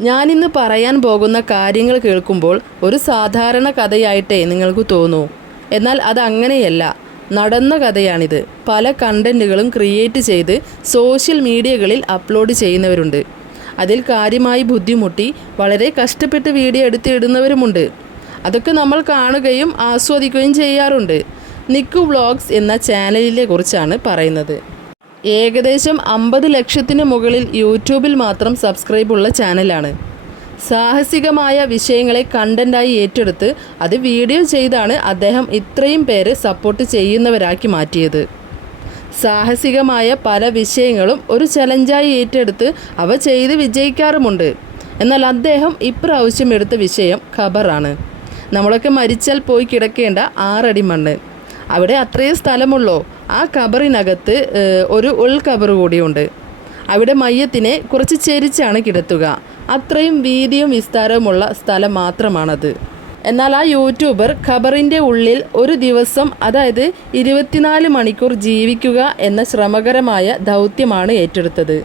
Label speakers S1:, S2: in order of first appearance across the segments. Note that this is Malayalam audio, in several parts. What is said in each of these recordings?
S1: ഞാനിന്ന് പറയാൻ പോകുന്ന കാര്യങ്ങൾ കേൾക്കുമ്പോൾ ഒരു സാധാരണ കഥയായിട്ടേ നിങ്ങൾക്ക് തോന്നൂ. എന്നാൽ അത് അങ്ങനെയല്ല നടന്ന കഥയാണിത്. പല കണ്ടന്റുകളും ക്രിയേറ്റ് ചെയ്ത് സോഷ്യൽ മീഡിയകളിൽ അപ്ലോഡ് ചെയ്യുന്നവരുണ്ട്. അതിൽ കാര്യമായി ബുദ്ധിമുട്ടി വളരെ കഷ്ടപ്പെട്ട് വീഡിയോ എടുത്ത് ഇടുന്നവരുമുണ്ട് അതൊക്കെ നമ്മൾ കാണുകയും ആസ്വദിക്കുകയും ചെയ്യാറുണ്ട്. നിക്കു വ്ളോഗ്സ് എന്ന ചാനലിനെ കുറിച്ചാണ് പറയുന്നത്. ഏകദേശം അമ്പത് ലക്ഷത്തിന് മുകളിൽ യൂട്യൂബിൽ മാത്രം സബ്സ്ക്രൈബ് ഉള്ള ചാനലാണ്. സാഹസികമായ വിഷയങ്ങളെ കണ്ടന്റായി ഏറ്റെടുത്ത് അത് വീഡിയോ ചെയ്താണ് അദ്ദേഹം ഇത്രയും പേരെ സപ്പോർട്ട് ചെയ്യുന്നവരാക്കി മാറ്റിയത്. സാഹസികമായ പല വിഷയങ്ങളും ഒരു ചലഞ്ചായി ഏറ്റെടുത്ത് അവ ചെയ്ത് വിജയിക്കാറുമുണ്ട്. എന്നാൽ അദ്ദേഹം ഇപ്രാവശ്യം എടുത്ത വിഷയം ഖബറാണ്. നമ്മളൊക്കെ മരിച്ചാൽ പോയി കിടക്കേണ്ട ആറടി മണ്ണ്. അവിടെ അത്രയും സ്ഥലമുള്ളോ? ആ കബറിനകത്ത് ഒരു ഉൾഖബർ കൂടിയുണ്ട്. അവിടെ മയ്യത്തിനെ കുറച്ച് ചെരിച്ചാണ് കിടത്തുക. അത്രയും വീതിയും വിസ്താരവുമുള്ള സ്ഥലം മാത്രമാണത്. എന്നാൽ ആ യൂട്യൂബർ ഖബറിന്റെ ഉള്ളിൽ ഒരു ദിവസം അതായത് ഇരുപത്തിനാല് മണിക്കൂർ ജീവിക്കുക എന്ന ശ്രമകരമായ ദൗത്യമാണ് ഏറ്റെടുത്തത്.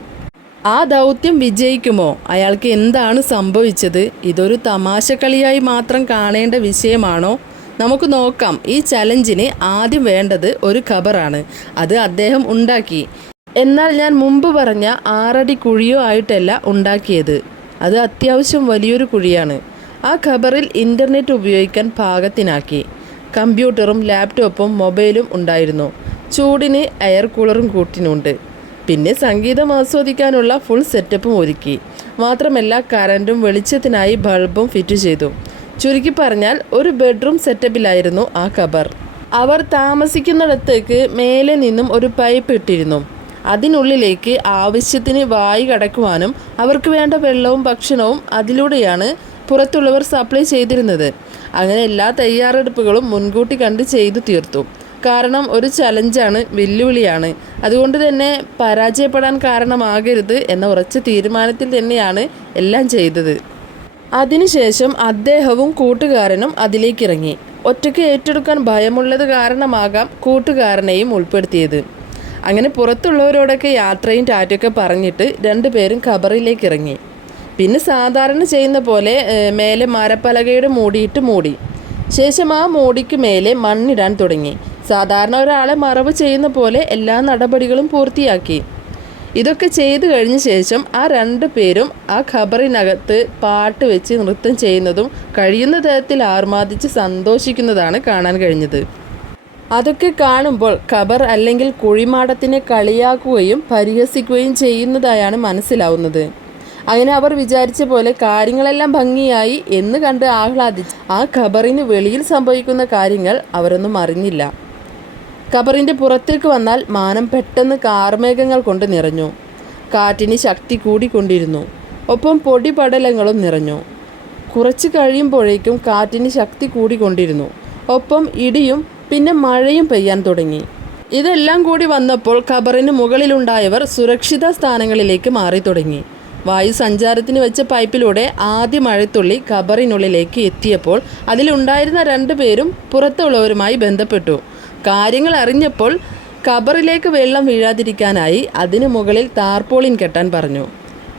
S1: ആ ദൗത്യം വിജയിക്കുമോ? അയാൾക്ക് എന്താണ് സംഭവിച്ചത്? ഇതൊരു തമാശക്കളിയായി മാത്രം കാണേണ്ട വിഷയമാണോ? നമുക്ക് നോക്കാം. ഈ ചലഞ്ചിന് ആദ്യം വേണ്ടത് ഒരു ഖബറാണ്. അത് അദ്ദേഹം ഉണ്ടാക്കി. എന്നാൽ ഞാൻ മുമ്പ് പറഞ്ഞ ആറടി കുഴിയോ ആയിട്ടല്ല ഉണ്ടാക്കിയത്. അത് അത്യാവശ്യം വലിയൊരു കുഴിയാണ്. ആ ഖബറിൽ ഇന്റർനെറ്റ് ഉപയോഗിക്കാൻ പാകത്തിനാക്കി. കമ്പ്യൂട്ടറും ലാപ്ടോപ്പും മൊബൈലും ഉണ്ടായിരുന്നു. ചൂടിന് എയർ കൂളറും കൂട്ടിനുണ്ട്. പിന്നെ സംഗീതം ആസ്വദിക്കാനുള്ള ഫുൾ സെറ്റപ്പും ഒരുക്കി. മാത്രമല്ല കറന്റും വെളിച്ചത്തിനായി ബൾബും ഫിറ്റ് ചെയ്തു. ചുരുക്കി പറഞ്ഞാൽ ഒരു ബെഡ്റൂം സെറ്റപ്പിലായിരുന്നു ആ കബർ അവർ താമസിക്കുന്നിടത്തേക്ക് മേലെ നിന്നും ഒരു പൈപ്പ് ഇട്ടിരുന്നു. അതിനുള്ളിലേക്ക് ആവശ്യത്തിന് വായു കടക്കുവാനും അവർക്ക് വേണ്ട വെള്ളവും ഭക്ഷണവും അതിലൂടെയാണ് പുറത്തുള്ളവർ സപ്ലൈ ചെയ്തിരുന്നത്. അങ്ങനെ എല്ലാ തയ്യാറെടുപ്പുകളും മുൻകൂട്ടി കണ്ട് ചെയ്തു തീർത്തു. കാരണം ഒരു ചലഞ്ചാണ് വെല്ലുവിളിയാണ്. അതുകൊണ്ട് തന്നെ പരാജയപ്പെടാൻ കാരണമാകരുത് എന്ന ഉറച്ച തീരുമാനത്തിൽ തന്നെയാണ് എല്ലാം ചെയ്തത്. അതിനുശേഷം അദ്ദേഹവും കൂട്ടുകാരനും അതിലേക്കിറങ്ങി. ഒറ്റയ്ക്ക് ഏറ്റെടുക്കാൻ ഭയമുള്ളത് കാരണമാകാം കൂട്ടുകാരനെയും ഉൾപ്പെടുത്തിയത്. അങ്ങനെ പുറത്തുള്ളവരോടൊക്കെ യാത്രയും ടാറ്റൊക്കെ പറഞ്ഞിട്ട് രണ്ടുപേരും ഖബറിലേക്ക് ഇറങ്ങി പിന്നെ സാധാരണ ചെയ്യുന്ന പോലെ മേലെ മരപ്പലകയുടെ മൂടിയിട്ട് മൂടി. ശേഷം ആ മൂടിക്ക് മേലെ മണ്ണിടാൻ തുടങ്ങി. സാധാരണ ഒരാളെ മറവ് ചെയ്യുന്ന പോലെ എല്ലാ നടപടികളും പൂർത്തിയാക്കി. ഇതൊക്കെ ചെയ്തു കഴിഞ്ഞ ശേഷം ആ രണ്ട് പേരും ആ ഖബറിനകത്ത് പാട്ട് വെച്ച് നൃത്തം ചെയ്യുന്നതും കഴിയുന്ന തരത്തിൽ ആർമാദിച്ച് സന്തോഷിക്കുന്നതാണ് കാണാൻ കഴിഞ്ഞത്. അതൊക്കെ കാണുമ്പോൾ ഖബർ അല്ലെങ്കിൽ കുഴിമാടത്തിനെ കളിയാക്കുകയും പരിഹസിക്കുകയും ചെയ്യുന്നതായാണ് മനസ്സിലാവുന്നത്. അങ്ങനെ അവർ വിചാരിച്ച പോലെ കാര്യങ്ങളെല്ലാം ഭംഗിയായി എന്ന് കണ്ട് ആഹ്ലാദിച്ച് ആ ഖബറിന് വെളിയിൽ സംഭവിക്കുന്ന കാര്യങ്ങൾ അവരൊന്നും അറിഞ്ഞില്ല. ഖബറിന്റെ പുറത്തേക്ക് വന്നാൽ മാനം പെട്ടെന്ന് കാർമേഘങ്ങൾ കൊണ്ട് നിറഞ്ഞു. കാറ്റിന് ശക്തി കൂടിക്കൊണ്ടിരുന്നു. ഒപ്പം പൊടിപടലങ്ങളും നിറഞ്ഞു. കുറച്ച് കഴിയുമ്പോഴേക്കും കാറ്റിന് ശക്തി കൂടിക്കൊണ്ടിരുന്നു. ഒപ്പം ഇടിയും പിന്നെ മഴയും പെയ്യാൻ തുടങ്ങി. ഇതെല്ലാം കൂടി വന്നപ്പോൾ ഖബറിന് മുകളിലുണ്ടായവർ സുരക്ഷിത സ്ഥാനങ്ങളിലേക്ക് മാറി തുടങ്ങി. വായു സഞ്ചാരത്തിന് വെച്ച പൈപ്പിലൂടെ ആദ്യ മഴത്തുള്ളി ഖബറിനുള്ളിലേക്ക് എത്തിയപ്പോൾ അതിലുണ്ടായിരുന്ന രണ്ടുപേരും പുറത്തുള്ളവരുമായി ബന്ധപ്പെട്ടു. കാര്യങ്ങൾ അറിഞ്ഞപ്പോൾ കബറിലേക്ക് വെള്ളം വീഴാതിരിക്കാനായി അതിനു മുകളിൽ താർപോളിൻ കെട്ടാൻ പറഞ്ഞു.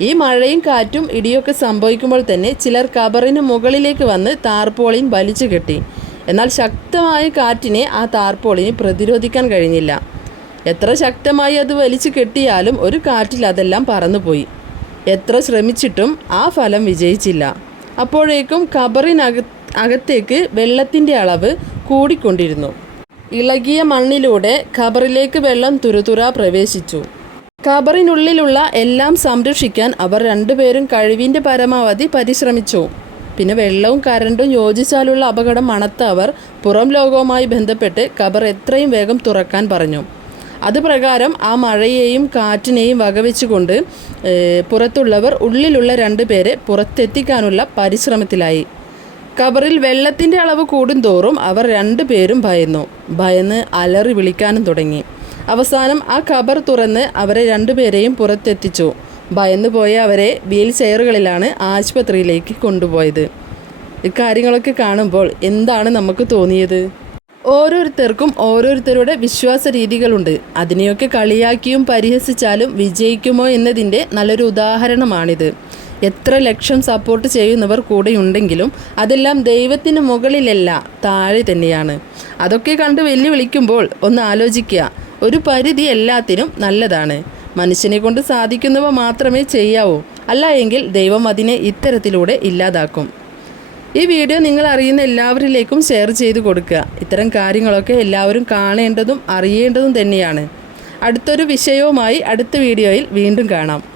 S1: ഈ മഴയും കാറ്റും ഇടിയൊക്കെ സംഭവിക്കുമ്പോൾ തന്നെ ചിലർ കബറിന് മുകളിലേക്ക് വന്ന് താർപോളിൻ വലിച്ചു കെട്ടി. എന്നാൽ ശക്തമായ കാറ്റിനെ ആ താർപോളിന് പ്രതിരോധിക്കാൻ കഴിഞ്ഞില്ല. എത്ര ശക്തമായി അത് വലിച്ചു കെട്ടിയാലും ഒരു കാറ്റിൽ അതെല്ലാം പറന്നുപോയി. എത്ര ശ്രമിച്ചിട്ടും ആ ഫലം വിജയിച്ചില്ല. അപ്പോഴേക്കും കബറിനക അകത്തേക്ക് വെള്ളത്തിന്റെ അളവ് കൂടിക്കൊണ്ടിരുന്നു. ഇളകിയ മണ്ണിലൂടെ ഖബറിലേക്ക് വെള്ളം തുരുതുര പ്രവേശിച്ചു. ഖബറിനുള്ളിലുള്ള എല്ലാം സംരക്ഷിക്കാൻ അവർ രണ്ടുപേരും കഴിവിന്റെ പരമാവധി പരിശ്രമിച്ചു. പിന്നെ വെള്ളവും കരണ്ടും യോജിച്ചാലുള്ള അപകടം മണത്ത അവർ പുറം ലോകവുമായി ബന്ധപ്പെട്ട് ഖബർ എത്രയും വേഗം തുറക്കാൻ പറഞ്ഞു. അതുപ്രകാരം ആ മഴയെയും കാറ്റിനെയും വകവെച്ചുകൊണ്ട് പുറത്തുള്ളവർ ഉള്ളിലുള്ള രണ്ടുപേരെ പുറത്തെത്തിക്കാനുള്ള പരിശ്രമത്തിലായി. ഖബറിൽ വെള്ളത്തിന്റെ അളവ് കൂടുന്തോറും അവർ രണ്ടുപേരും ഭയന്നു. ഭയന്ന് അലറി വിളിക്കാനും തുടങ്ങി. അവസാനം ആ കബർ തുറന്ന് അവരെ രണ്ടുപേരെയും പുറത്തെത്തിച്ചു. ഭയന്നു പോയ അവരെ വീൽ ചെയറുകളിലാണ് ആശുപത്രിയിലേക്ക് കൊണ്ടുപോയത്. ഇക്കാര്യങ്ങളൊക്കെ കാണുമ്പോൾ എന്താണ് നമുക്ക് തോന്നിയത്? ഓരോരുത്തർക്കും ഓരോരുത്തരുടെ വിശ്വാസ രീതികളുണ്ട് അതിനെയൊക്കെ കളിയാക്കിയും പരിഹസിച്ചാലും വിജയിക്കുമോ എന്നതിന്റെ നല്ലൊരു ഉദാഹരണമാണിത്. എത്ര ലക്ഷം സപ്പോർട്ട് ചെയ്യുന്നവർ കൂടെയുണ്ടെങ്കിലും അതെല്ലാം ദൈവത്തിന് മുകളിലല്ല താഴെ തന്നെയാണ്. അതൊക്കെ കണ്ട് വെല്ലുവിളിക്കുമ്പോൾ ഒന്ന് ആലോചിക്കുക. ഒരു പരിധി എല്ലാത്തിനും നല്ലതാണ്. മനുഷ്യനെ കൊണ്ട് സാധിക്കുന്നവ മാത്രമേ ചെയ്യാവൂ. അല്ല എങ്കിൽ ദൈവം അതിനെ ഇത്തരത്തിലൂടെ ഇല്ലാതാക്കും. ഈ വീഡിയോ നിങ്ങൾ അറിയുന്ന എല്ലാവരിലേക്കും ഷെയർ ചെയ്ത് കൊടുക്കുക. ഇത്തരം കാര്യങ്ങളൊക്കെ എല്ലാവരും കാണേണ്ടതും അറിയേണ്ടതും തന്നെയാണ്. അടുത്തൊരു വിഷയവുമായി അടുത്ത വീഡിയോയിൽ വീണ്ടും കാണാം.